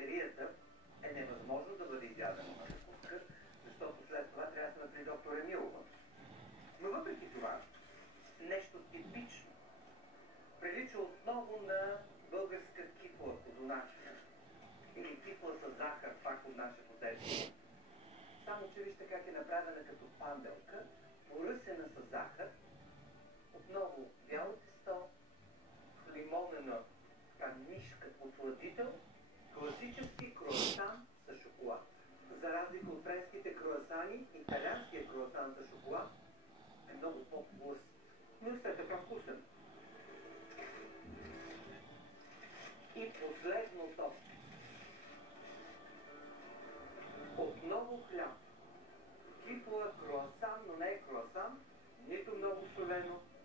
пицарията е невъзможно да бъде изядено на закуска, защото след това трябва да сме при доктор Емилова. Но въпреки това, нещо типично прилича отново на българска кифла по доначина. Или кифла с захар, пак от нашето детство. Само че вижте как е направена като панделка, поръсена с захар, отново бяло тесто, лимонена нишка подсладител, класически круасан с шоколад. За разлика от френските круасани, италианският круасан с шоколад е много по-плъст, но все така вкусен. И последното. Отново хляб. Кифла круасан, но не е круасан, нито много солено,